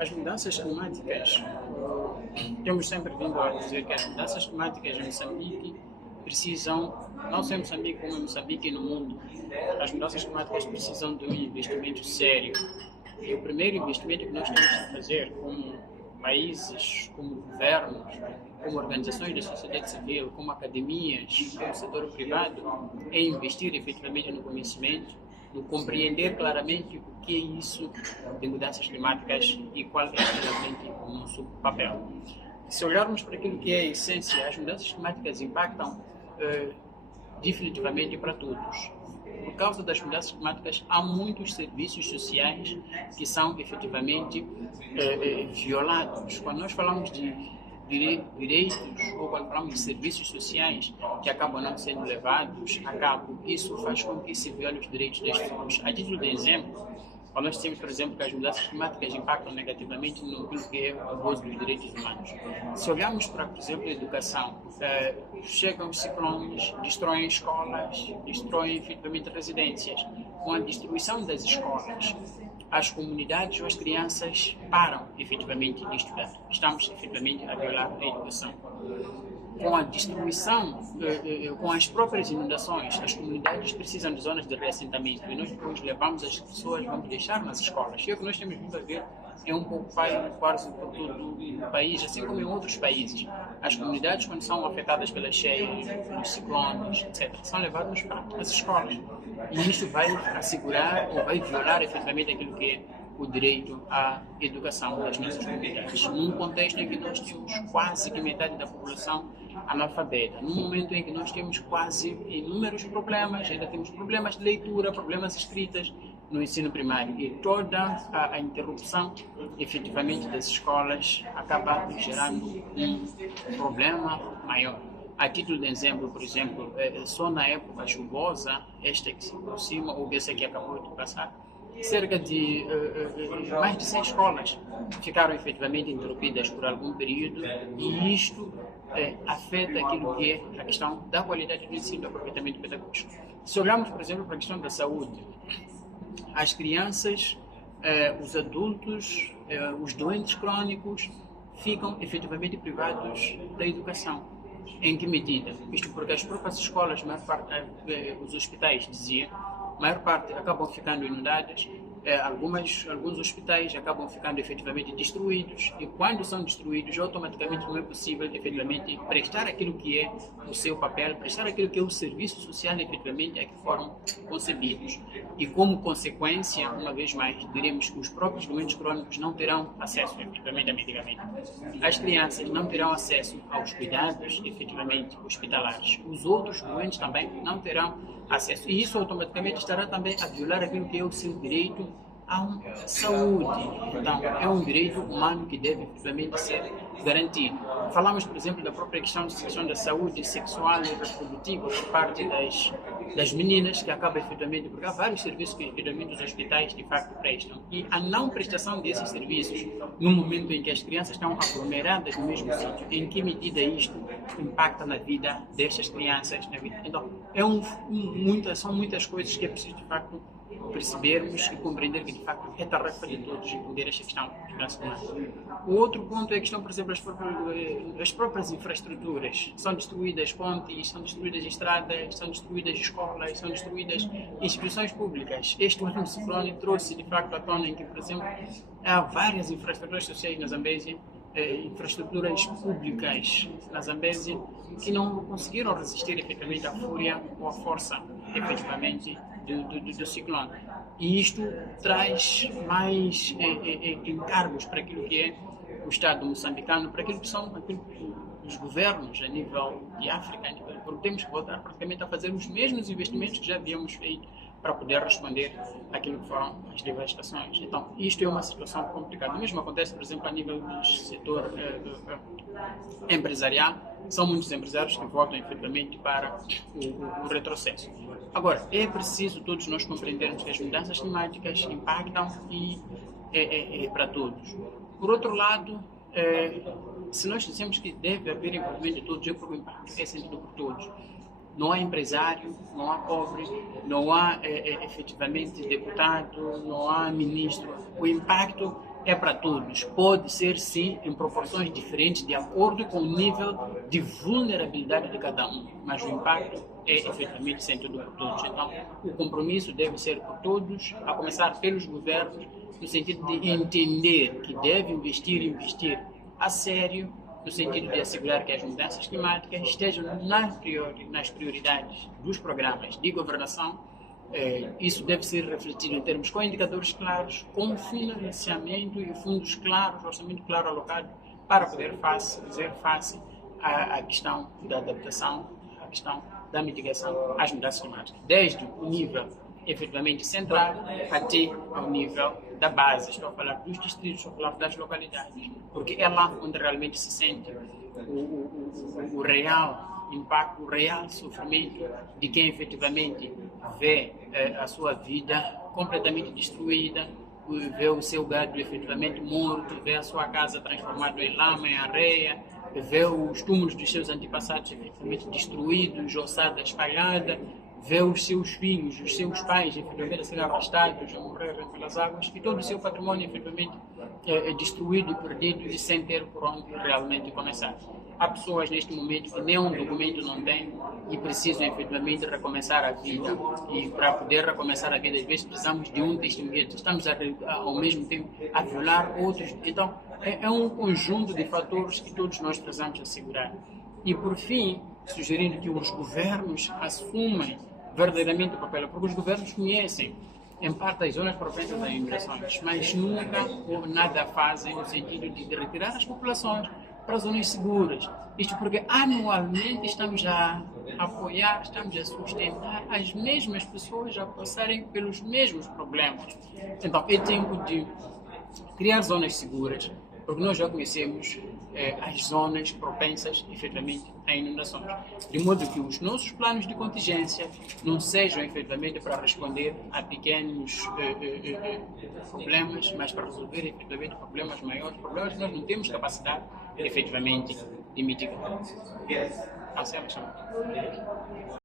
as mudanças climáticas, temos sempre vindo a dizer que as mudanças climáticas em Moçambique precisam, não só em Moçambique, como em Moçambique e no mundo, as mudanças climáticas precisam de um investimento sério. E o primeiro investimento que nós temos que fazer como países, como governos, como organizações da sociedade civil, como academias, como setor privado, é investir efetivamente no conhecimento, no compreender claramente o que é isso de mudanças climáticas e qual é realmente o nosso papel. Se olharmos para aquilo que é a essência, as mudanças climáticas impactam definitivamente para todos. Por causa das mudanças climáticas, há muitos serviços sociais que são efetivamente violados. Quando nós falamos de direitos ou quando falamos de serviços sociais que acabam não sendo levados a cabo, isso faz com que se viole os direitos das pessoas. A título de exemplo, quando nós temos, por exemplo, que as mudanças climáticas impactam negativamente no que é o gozo dos direitos humanos. Se olharmos para, por exemplo, a educação, chegam os ciclones, destroem escolas, destroem efetivamente residências. Com a destruição das escolas, as comunidades ou as crianças param efetivamente de estudar. Estamos efetivamente a violar a educação. Com a destruição, com as próprias inundações, as comunidades precisam de zonas de reassentamento e nós depois levamos as pessoas, vamos deixar nas escolas. E o que nós temos vindo a ver é um pouco quase por todo o país, assim como em outros países. As comunidades, quando são afetadas pelas cheias, pelos ciclones, etc., são levadas para as escolas. E isto vai assegurar ou vai violar efetivamente aquilo que é o direito à educação das nossas comunidades. Num contexto em que nós temos quase que metade da população analfabeta, num momento em que nós temos quase inúmeros problemas, ainda temos problemas de leitura, problemas escritas no ensino primário e toda a interrupção efetivamente das escolas acaba gerando um problema maior. A título de exemplo, por exemplo, só na época chuvosa, esta que se aproxima, ou essa que acabou de passar, cerca de mais de 100 escolas ficaram efetivamente interrompidas por algum período e isto afeta aquilo que é a questão da qualidade do ensino, do aproveitamento pedagógico. Se olharmos, por exemplo, para a questão da saúde, as crianças, os adultos, os doentes crônicos ficam efetivamente privados da educação. Em que medida? Isto porque as próprias escolas, os hospitais diziam, a maior parte acabam ficando inundadas, alguns hospitais acabam ficando efetivamente destruídos e quando são destruídos automaticamente não é possível efetivamente prestar aquilo que é o seu papel, prestar aquilo que é o serviço social efetivamente a que foram concebidos. E como consequência, uma vez mais, diremos que os próprios doentes crônicos não terão acesso efetivamente a medicamentos. As crianças não terão acesso aos cuidados efetivamente hospitalares. Os outros doentes também não terão acesso. E isso automaticamente estará também a violar aquilo que é o seu direito à saúde. Então, é um direito humano que deve efetivamente ser garantido. Falamos, por exemplo, da própria questão da saúde sexual e reprodutiva por parte das meninas, que acaba efetivamente, porque há vários serviços que efetivamente os hospitais de facto prestam. E a não prestação desses serviços, no momento em que as crianças estão aglomeradas no mesmo sítio, em que medida isto impacta na vida destas crianças? Na vida? Então, são muitas coisas que é preciso de facto percebermos e compreender que de facto é tarefa de todos entender esta questão de transformação. O outro ponto é a questão, por exemplo, as próprias infraestruturas. São destruídas pontes, são destruídas estradas, são destruídas escolas, são destruídas instituições públicas. Este último ciclone trouxe de facto à tona em que, por exemplo, há várias infraestruturas sociais na Zambésia, infraestruturas públicas na Zambésia que não conseguiram resistir efetivamente à fúria ou à força efetivamente do ciclone. E isto traz mais encargos para aquilo que é o Estado moçambicano, para aquilo que são os governos a nível de África, porque temos que voltar praticamente a fazer os mesmos investimentos que já havíamos feito para poder responder àquilo que foram as devastações. Então, isto é uma situação complicada. O mesmo acontece, por exemplo, a nível do setor empresarial. São muitos empresários que voltam efetivamente para o retrocesso. Agora, é preciso todos nós compreendermos que as mudanças climáticas impactam e é para todos. Por outro lado, se nós dizemos que deve haver envolvimento de todos, é porque o impacto é sentido por todos. Não há empresário, não há pobre, não há efetivamente deputado, não há ministro. O impacto é para todos. Pode ser, sim, em proporções diferentes, de acordo com o nível de vulnerabilidade de cada um, mas o impacto é efetivamente sentido por todos. Então, o compromisso deve ser por todos, a começar pelos governos, no sentido de entender que deve investir a sério, no sentido de assegurar que as mudanças climáticas estejam nas prioridades dos programas de governação. Isso deve ser refletido em termos com indicadores claros, com financiamento e fundos claros, orçamento claro alocado, para poder fazer face à questão da adaptação, à questão da mitigação às mudanças climáticas, desde o nível efetivamente central até ao nível da base. Estou a falar dos distritos, estou a falar das localidades, porque é lá onde realmente se sente o real impacto, o real sofrimento de quem efetivamente vê a sua vida completamente destruída, vê o seu gado efetivamente morto, vê a sua casa transformada em lama, em areia, vê os túmulos dos seus antepassados efetivamente destruídos, ossada espalhada, vê os seus filhos, os seus pais efetivamente a serem arrastados, a morrer pelas águas, e todo o seu patrimônio efetivamente destruído e perdido e sem ter por onde realmente começar. Há pessoas neste momento que nem um documento não têm e precisam efetivamente recomeçar a vida. E para poder recomeçar a vida, às vezes precisamos de um testemunho. Estamos ao mesmo tempo a violar outros. Então, é um conjunto de fatores que todos nós precisamos assegurar. E por fim, sugerindo que os governos assumam verdadeiramente o papel, porque os governos conhecem em parte as zonas propensas a imigrações, mas nunca ou nada fazem no sentido de retirar as populações para zonas seguras. Isto porque anualmente estamos a apoiar, estamos a sustentar as mesmas pessoas a passarem pelos mesmos problemas. Então, é tempo de criar zonas seguras, porque nós já conhecemos as zonas propensas, efetivamente, a inundações. De modo que os nossos planos de contingência não sejam, efetivamente, para responder a pequenos problemas, mas para resolver, efetivamente, problemas maiores, problemas que nós não temos capacidade, efetivamente, de mitigar. Essa é a questão.